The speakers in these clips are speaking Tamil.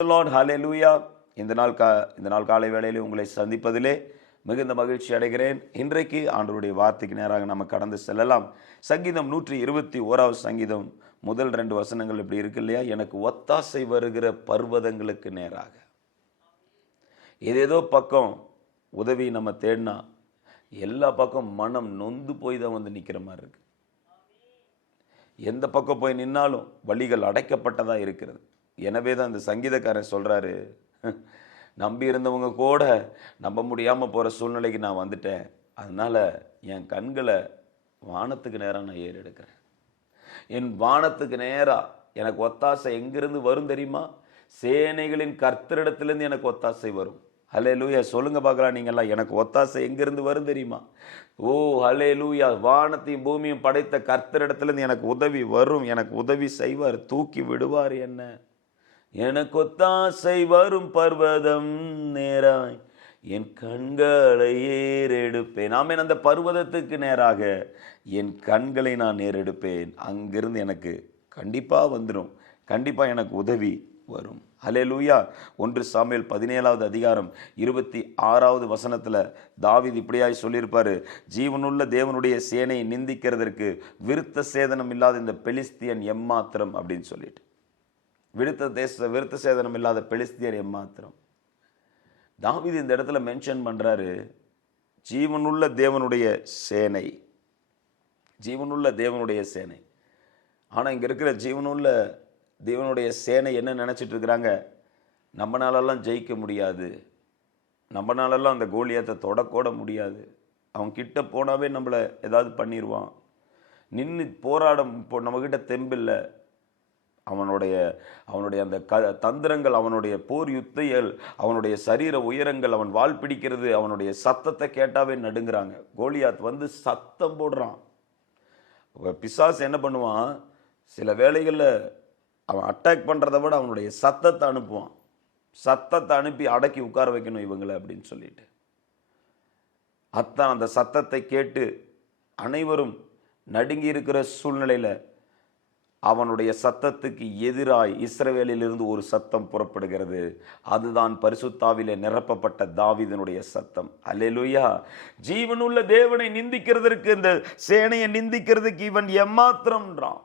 லார்ட் ஹalleluya. இந்த நாள் காலை வேளையிலே உங்களை சந்திப்பதிலே மிகுந்த மகிழ்ச்சி அடைகிறேன். இன்றைக்கு ஆண்டவருடைய வார்த்தைக்கு நேராக நம்ம கடந்து செல்லலாம். சங்கீதம் 121 சங்கீதம் முதல் 2 வசனங்கள் இப்படி இருக்கு இல்லையா? எனக்கு ஒத்தாசை வருகிற பர்வதங்களுக்கு நேராக. ஏதேதோ பக்கம் உதவி நம்ம தேடினா எல்லா பக்கம் மனம் நொந்து போய் தான் வந்து நிற்கிற மாதிரி இருக்கு. எந்த பக்கம் போய் நின்னாலும் வழிகள் அடைக்கப்பட்டதாக இருக்கிறது. எனவே தான் இந்த சங்கீதக்காரன் சொல்கிறாரு, நம்பி இருந்தவங்க கூட நம்ப முடியாமல் போகிற சூழ்நிலைக்கு நான் வந்துட்டேன். அதனால் என் கண்களை வானத்துக்கு நேராக நான் ஏறெடுக்கிறேன். என் வானத்துக்கு நேராக எனக்கு ஒத்தாசை எங்கிருந்து வரும் தெரியுமா? சேனைகளின் கர்த்தரிடத்திலிருந்து எனக்கு ஒத்தாசை வரும். ஹல்லேலூயா. சொல்லுங்க பார்க்கலாம் நீங்கள்லாம், எனக்கு ஒத்தாசை எங்கிருந்து வரும் தெரியுமா? ஓ ஹல்லேலூயா. வானத்தையும் பூமியும் படைத்த கர்த்தரிடத்திலிருந்து எனக்கு உதவி வரும். எனக்கு உதவி செய்வார், தூக்கி விடுவார். என்ன எனக்கு ஒத்தாசை வரும் பர்வதம் நேராய் என் கண்களை ஏறெடுப்பேன். ஆமென். அந்த பர்வதத்துக்கு நேராக என் கண்களை நான் ஏறெடுப்பேன். அங்கிருந்து எனக்கு கண்டிப்பாக வந்துடும், கண்டிப்பாக எனக்கு உதவி வரும். ஹல்லேலூயா. 1 சாமுவேல் 17வது அதிகாரம் 26வது வசனத்தில் தாவீது இப்படியாய் சொல்லியிருப்பாரு, ஜீவனுள்ள தேவனுடைய சேனையை நிந்திக்கிறதற்கு விருத்த சேதனம் இல்லாத இந்த பெலிஸ்தியன் எம்மாத்திரம் அப்படின்னு சொல்லிட்டு, விருத்த சேதனம் இல்லாத பெலிஸ்தியர் எம்மாத்திரம். தாவீது இந்த இடத்துல மென்ஷன் பண்றாரு, ஜீவனுள்ள தேவனுடைய சேனை, ஜீவனுள்ள தேவனுடைய சேனை. ஆனால் இங்கே இருக்கிற ஜீவனுள்ள தேவனுடைய சேனை என்ன நினச்சிட்டு இருக்கிறாங்க? நம்மளாலெல்லாம் ஜெயிக்க முடியாது, நம்மளாலெல்லாம் அந்த கோலியாத்தை தொடக்கூட முடியாது, அவன் கிட்ட போனாவே நம்மளை ஏதாவது பண்ணிடுவான், நின்று போராடம் இப்போ நம்மக்கிட்ட தெம்பில்லை, அவனுடைய அந்த தந்திரங்கள், அவனுடைய போர் யுத்தைகள், அவனுடைய சரீர உயரங்கள், அவன் வாள் பிடிக்கிறது, அவனுடைய சத்தத்தை கேட்டாவே நடுங்கிறாங்க. கோலியாத் வந்து சத்தம் போடுறான். பிசாசு என்ன பண்ணுவான்? சில வேளைகளில் அவன் அட்டாக் பண்ணுறதை விட அவனுடைய சத்தத்தை அனுப்புவான். சத்தத்தை அனுப்பி அடக்கி உட்கார வைக்கணும் இவங்களை அப்படின்னு சொல்லிட்டு. அத்தான் அந்த சத்தத்தை கேட்டு அனைவரும் நடுங்கி இருக்கிற சூழ்நிலையில் அவனுடைய சத்தத்துக்கு எதிராய் இஸ்ரவேலிலிருந்து ஒரு சத்தம் புறப்படுகிறது. அதுதான் பரிசுத்தாவிலே நிரப்பப்பட்ட தாவீதினுடைய சத்தம். அல்லேலூயா. ஜீவனுள்ள தேவனை நிந்திக்கிறதற்கு, இந்த சேனையை நிந்திக்கிறதுக்கு இவன் எம்மாத்திரம்ன்றான்.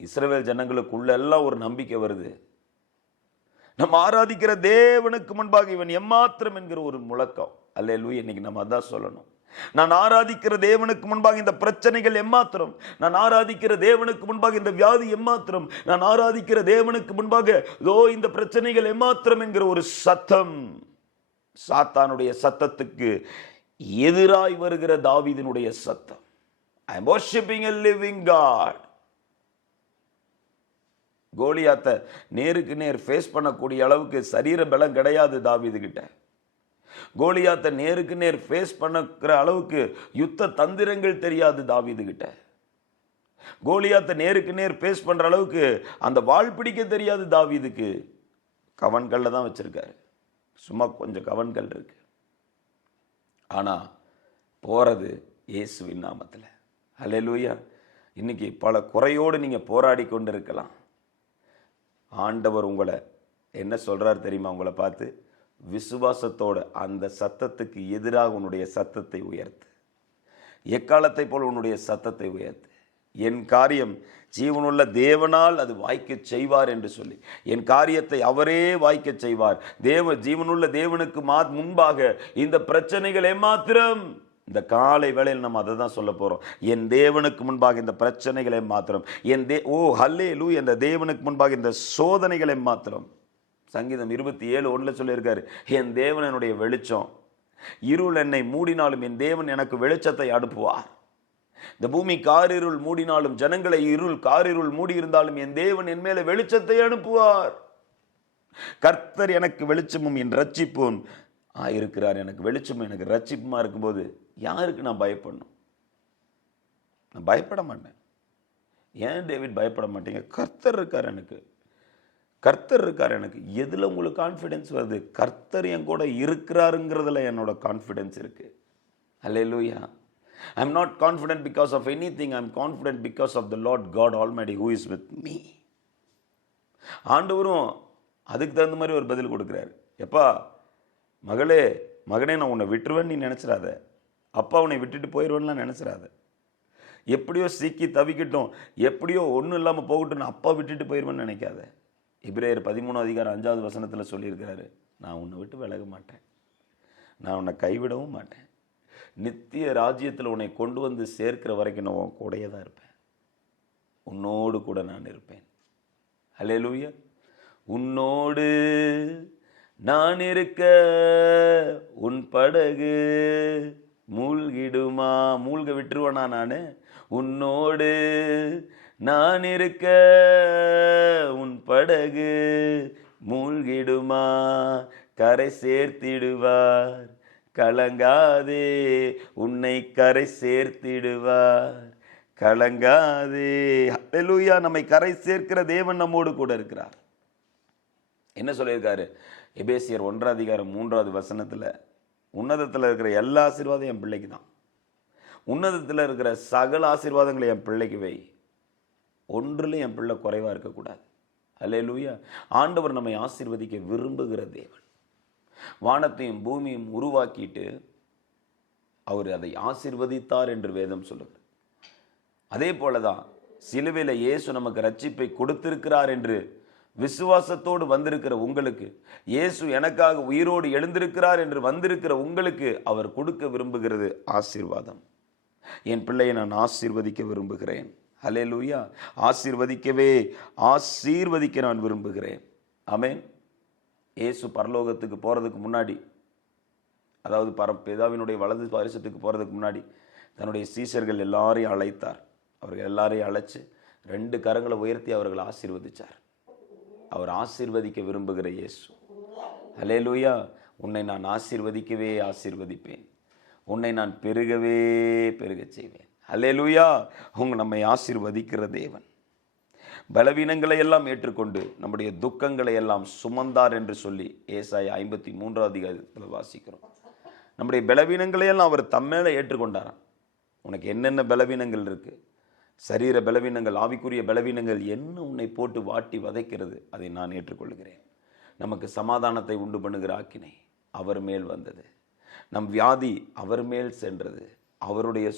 இஸ்ரவேல் ஜனங்களுக்குள்ள எல்லாம் ஒரு நம்பிக்கை வருது, நம்ம ஆராதிக்கிற தேவனுக்கு முன்பாக இவன் எம்மாத்திரம் என்கிற ஒரு முழக்கம். அல்லேலூயா. இன்னைக்கு நம்ம அதான் சொல்லணும். நான் ஆராதிக்கிற தேவனுக்கு முன்பாக இந்த பிரச்சனைகள் எம்மாத்திரம், நான் ஆராதிக்கிற தேவனுக்கு முன்பாக இந்த வியாதி எம்மாத்திரம், நான் ஆராதிக்கிற தேவனுக்கு முன்பாக இந்த பிரச்சனைகள் எம்மாத்திரம் என்கிற ஒரு சத்தம். சாத்தானுடைய சத்தத்துக்கு எதிராய் வருகிற தாவீதினுடைய சத்தம். I am worshiping a living God. கோலியாத்தை நேருக்கு நேர் ஃபேஸ் பண்ணக்கூடிய அளவுக்கு சரீர பலம் கிடையாது தாவீது கிட்ட. கோலியாத்தை நேருக்கு நேர் ஃபேஸ் பண்ணுற அளவுக்கு யுத்த தந்திரங்கள் தெரியாது தாவீது கிட்ட. கோலியாத்தை நேருக்கு நேர் ஃபேஸ் பண்ற அளவுக்கு அந்த வாள் பிடிக்க தெரியாது தாவீதுக்கு. கவன்கள்ல தான் வச்சிருக்காரு, சும்மா கொஞ்சம் கவன்கள் இருக்கு. ஆனா போறது இயேசுவின் நாமத்தில். ஹல்லேலூயா. இன்னைக்கு பல குறையோடு நீங்க போராடி கொண்டு இருக்கலாம். ஆண்டவர் உங்களை என்ன சொல்றாரு தெரியுமா? உங்களை பார்த்து, விசுவாசத்தோட அந்த சத்தத்துக்கு எதிராக உன்னுடைய சத்தத்தை உயர்த்து, எக்காலத்தை போல் உன்னுடைய சத்தத்தை உயர்த்து. என் காரியம் ஜீவனுள்ள தேவனால் அது வாய்க்க செய்வார் என்று சொல்லி, என் காரியத்தை அவரே வாய்க்க செய்வார். ஜீவனுள்ள தேவனுக்கு முன்பாக இந்த பிரச்சனைகள் ஏமாத்திரம். இந்த காலை வேளையில் நம்ம அதை தான் சொல்ல போறோம். என் தேவனுக்கு முன்பாக இந்த பிரச்சனைகளை மாத்திரம், ஹல்லேலூயா. இந்த தேவனுக்கு முன்பாக இந்த சோதனைகளை மாத்திரம். சங்கீதம் 27:1 சொல்லியிருக்காரு, என் தேவன் என்னுடைய வெளிச்சம், இருள் என்னை மூடினாலும் என் தேவன் எனக்கு வெளிச்சத்தை அனுப்புவார். இந்த பூமி காரிருள் மூடினாலும், ஜனங்களை காரிருள் மூடி இருந்தாலும் என் தேவன் என் மேல வெளிச்சத்தை அனுப்புவார். கர்த்தர் எனக்கு வெளிச்சமும் என் ரட்சிப்பும் இருக்கிறார். எனக்கு வெளிச்சமும் எனக்கு ரட்சிப்புமா இருக்கும்போது யாருக்கு நான் பயப்படணும்? நான் பயப்பட மாட்டேன். ஏன் டேவிட் பயப்பட மாட்டீங்க? கர்த்தர் இருக்கார் எனக்கு, கர்த்தர் இருக்கார் எனக்கு. எதில் உங்களுக்கு கான்ஃபிடென்ஸ் வருது? கர்த்தர் என் கூட இருக்கிறாருங்கிறதுல என்னோட கான்ஃபிடென்ஸ் இருக்கு. ஹல்லேலூயா. I am not confident because of anything. I am confident because of the Lord God Almighty who is with me. ஆண்டவரும் அதுக்கு தகுந்த மாதிரி ஒரு பதில் கொடுக்குறாரு. எப்பா மகளே மகனே, நான் உன்னை விட்டுருவேன்னு நீ நினச்சிடாத, அப்பா உன்னை விட்டுட்டு போயிடுவேன்லாம் நினச்சிடாத. எப்படியோ சிக்கி தவிக்கட்டும், எப்படியோ ஒன்றும் இல்லாமல் போகட்டும், அப்பா விட்டுட்டு போயிடுவேன்னு நினைக்காத. எபிரேயர் 13:5 சொல்லியிருக்கிறாரு, நான் உன்னை விட்டு விலக மாட்டேன், நான் உன்னை கைவிடவும் மாட்டேன், நித்திய ராஜ்யத்தில் உன்னை கொண்டு வந்து சேர்க்கிற வரைக்கும் நான் உன் கூடையே தான் இருப்பேன், உன்னோடு கூட நான் இருப்பேன். அல்லேலூயா. உன்னோடு நான் இருக்க உன் படகு மூழ்கிடுமா? மூழ்க விட்டுருவேனா நான்? உன்னோடு நான் இருக்க உன் படகு மூழ்கிடுமா? கரை சேர்த்திடுவார், கலங்காதே, உன்னை கரை சேர்த்திடுவார், கலங்காதே. அல்லேலூயா. நம்மை கரை சேர்க்கிற தேவன் நம்மோடு கூட இருக்கிறார். என்ன சொல்லியிருக்காரு? எபேசியர் 1:3 உன்னதத்தில் இருக்கிற எல்லா ஆசீர்வாதம் என் பிள்ளைக்கு தான், உன்னதத்தில் இருக்கிற சகல ஆசீர்வாதங்களை என் பிள்ளைக்கு வை, ஒன்றிலும் என் பிள்ளை குறைவா இருக்கக்கூடாது. அல்லேலூயா. ஆண்டவர் நம்மை ஆசீர்வதிக்க விரும்புகிற தேவன். வானத்தையும் பூமியும் உருவாக்கிட்டு அவர் அதை ஆசீர்வதித்தார் என்று வேதம் சொல்லுகிறது. அதே போலதான் சிலுவையில் இயேசு நமக்கு ரட்சிப்பை கொடுத்திருக்கிறார் என்று விசுவாசத்தோடு வந்திருக்கிற உங்களுக்கு, இயேசு எனக்காக உயிரோடு எழுந்திருக்கிறார் என்று வந்திருக்கிற உங்களுக்கு அவர் கொடுக்க விரும்புகிறது ஆசீர்வாதம். என் பிள்ளையை நான் ஆசீர்வதிக்க விரும்புகிறேன். அல்லேலூயா. ஆசீர்வதிக்க நான் விரும்புகிறேன். ஆமென். இயேசு பரலோகத்துக்கு போறதுக்கு முன்னாடி, அதாவது பிதாவினுடைய வலது பாரிசத்துக்கு போறதுக்கு முன்னாடி தன்னுடைய சீஷர்கள் எல்லாரையும் அழைத்தார். அவர்கள் எல்லாரையும் அழைச்சு 2 கரங்களை உயர்த்தி அவர்களை ஆசீர்வதிச்சார். அவர் ஆசீர்வதிக்க விரும்புகிற இயேசு. அல்லேலூயா. உன்னை நான் ஆசீர்வதிக்கவே ஆசீர்வதிப்பேன், உன்னை நான் பெருகவே பெருகச் செய்வேன். அல்லேலூயா. நம்மை ஆசீர்வதிக்கிற தேவன். பலவீனங்களை எல்லாம் ஏற்றுக்கொண்டு நம்முடைய துக்கங்களை எல்லாம் சுமந்தார் என்று சொல்லி ஏசாயா 53 வாசிக்கிறோம். நம்முடைய பலவீனங்களை எல்லாம் அவர் தம்மேல ஏற்றுக்கொண்டாராம். உனக்கு என்னென்ன பலவீனங்கள் இருக்கு, சரீர பலவீனங்கள், ஆவிக்குரிய பலவீனங்கள் என்ன உன்னை போட்டு வாட்டி வதைக்கிறது, அதை நான் ஏற்றுக்கொள்கிறேன். நமக்கு சமாதானத்தை உண்டு பண்ணுகிற ஆக்கினை அவர் மேல் வந்தது, நம் வியாதி அவர் மேல் சென்றது, அவருடைய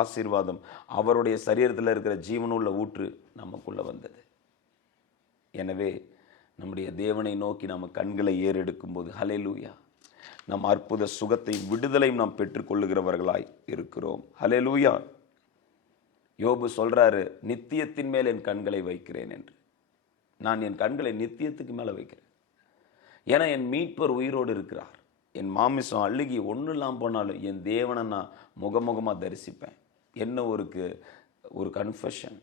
ஆசீர்வாதம், அவருடைய சரீரத்தில் இருக்கிற ஜீவனுள்ள ஊற்று நமக்குள்ள வந்தது. எனவே நம்முடைய தேவனை நோக்கி நம்ம கண்களை ஏறெடுக்கும் போது ஹல்லேலூயா, நம் அற்புத சுகத்தை விடுதலையும் நாம் பெற்றுக்கொள்ளுகிறவர்களாய் இருக்கிறோம். ஹல்லேலூயா. யோபு சொல்றாரு, நித்தியத்தின் மேல் என் கண்களை வைக்கிறேன் என்று. நான் என் கண்களை நித்தியத்துக்கு மேல வைக்கிறேன். ஏன்னா என் மீட்பர் உயிரோடு இருக்கிறார். என் மாமிசம் அழுகி ஒன்றும் இல்லாமல் போனாலும் என் தேவனை நான் முகமுகமாக தரிசிப்பேன். என்ன ஒரு கன்ஃபெஷன்.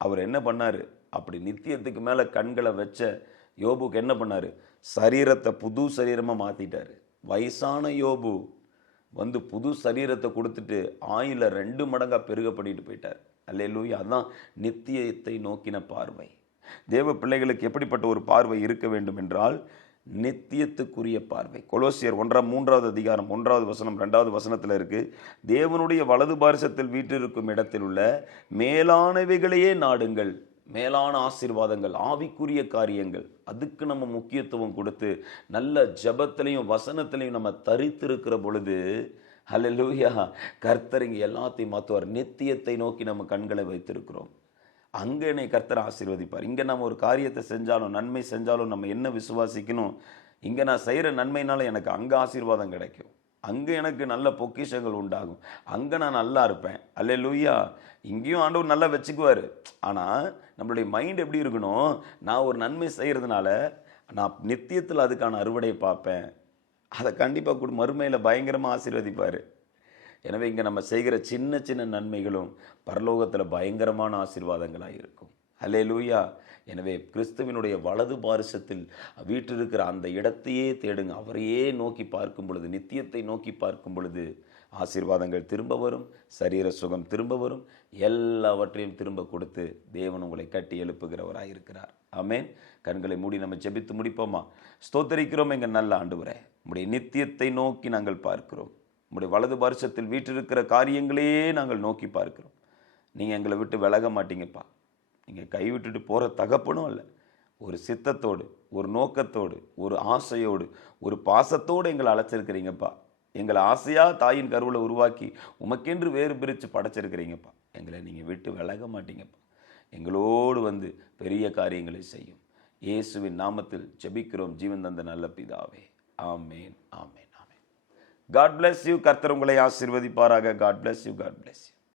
அவர் என்ன பண்ணாரு? அப்படி நித்தியத்துக்கு மேலே கண்களை வச்ச யோபுக்கு என்ன பண்ணாரு? சரீரத்தை புது சரீரமாக மாற்றிட்டாரு. வயசான யோபு வந்து புது சரீரத்தை கொடுத்துட்டு ஆயில 2 மடங்கா பெருக பண்ணிட்டு போயிட்டார். அல்லேலூயா. அதான் நித்தியத்தை நோக்கின பார்வை. தேவ பிள்ளைகளுக்கு எப்படிப்பட்ட ஒரு பார்வை இருக்க வேண்டும் என்றால் நித்தியத்துக்குரிய பார்வை. கொலோசியர் 1:1 இருக்கு, தேவனுடைய வலது பாரிசத்தில் வீற்றிருக்கும் இடத்தில் உள்ள மேலானவைகளையே நாடுங்கள். மேலான ஆசீர்வாதங்கள், ஆவிக்குரிய காரியங்கள், அதுக்கு நம்ம முக்கியத்துவம் கொடுத்து நல்ல ஜபத்திலையும் வசனத்திலையும் நம்ம தரித்திருக்கிற பொழுது ஹல்லேலூயா, கர்த்தர் இங்கே எல்லாத்தையும் மாற்றுவார். நித்தியத்தை நோக்கி நம்ம கண்களை வைத்திருக்கிறோம். அங்கே என்னை கர்த்தர் ஆசீர்வதிப்பார். இங்கே நம்ம ஒரு காரியத்தை செஞ்சாலும் நன்மை செஞ்சாலும் நம்ம என்ன விசுவாசிக்கணும்? இங்கே நான் செய்கிற நன்மைனால எனக்கு அங்கே ஆசீர்வாதம் கிடைக்கும், அங்கே எனக்கு நல்ல பொக்கிஷங்கள் உண்டாகும், அங்கே நான் நல்லா இருப்பேன். அல்லேலூயா. இங்கேயும் ஆண்டவர் நல்லா வச்சுக்குவார். ஆனால் நம்மளுடைய மைண்ட் எப்படி இருக்கணும்? நான் ஒரு நன்மை செய்கிறதுனால நான் நித்தியத்தில் அதுக்கான அறுவடையை பார்ப்பேன், அதை கண்டிப்பாக மறுமையில் பயங்கரமாக ஆசீர்வதிப்பார். எனவே இங்கே நம்ம செய்கிற சின்ன சின்ன நன்மைகளும் பரலோகத்தில் பயங்கரமான ஆசீர்வாதங்களாக இருக்கும். ஹல்லேலூயா. எனவே கிறிஸ்துவினுடைய வலது பாரிசத்தில் வீற்றிருக்கிற அந்த இடத்தையே தேடுங்க. அவரையே நோக்கி பார்க்கும் பொழுது, நித்தியத்தை நோக்கி பார்க்கும் பொழுது ஆசீர்வாதங்கள் திரும்ப வரும், சரீர சுகம் திரும்ப வரும், எல்லாவற்றையும் திரும்ப கொடுத்து தேவன் உங்களை கட்டி எழுப்புகிறவராக இருக்கிறார். ஆமென். கண்களை மூடி நம்ம ஜெபித்து முடிப்போமா? ஸ்தோத்தரிக்கிறோம் எங்கள் நல்ல ஆண்டவரே, உம்முடைய நித்தியத்தை நோக்கி நாங்கள் பார்க்கிறோம். உம்முடைய வலது பாரிசத்தில் வீற்றிருக்கிற காரியங்களே நாங்கள் நோக்கி பார்க்கிறோம். நீங்கள் எங்களை விட்டு விலக மாட்டீங்கப்பா. நீங்கள் கைவிட்டுட்டு போகிற தகப்பனும் இல்லை. ஒரு சித்தத்தோடு, ஒரு நோக்கத்தோடு, ஒரு ஆசையோடு, ஒரு பாசத்தோடு எங்களை அழைச்சிருக்கிறீங்கப்பா. எங்களை ஆசையாக தாயின் கருவில் உருவாக்கி உமக்கென்று வேறு பிரித்து படைச்சிருக்கிறீங்கப்பா. எங்களை நீங்கள் விட்டு விலக மாட்டீங்கப்பா. எங்களோடு வந்து பெரிய காரியங்களை செய்யும். இயேசுவின் நாமத்தில் ஜெபிக்கிறோம் ஜீவன் தந்த நல்ல பிதாவே. ஆமேன், ஆமேன், ஆமேன். God bless you. கர்த்தர் உங்களை ஆசீர்வதிப்பாராக. God bless you. God bless you.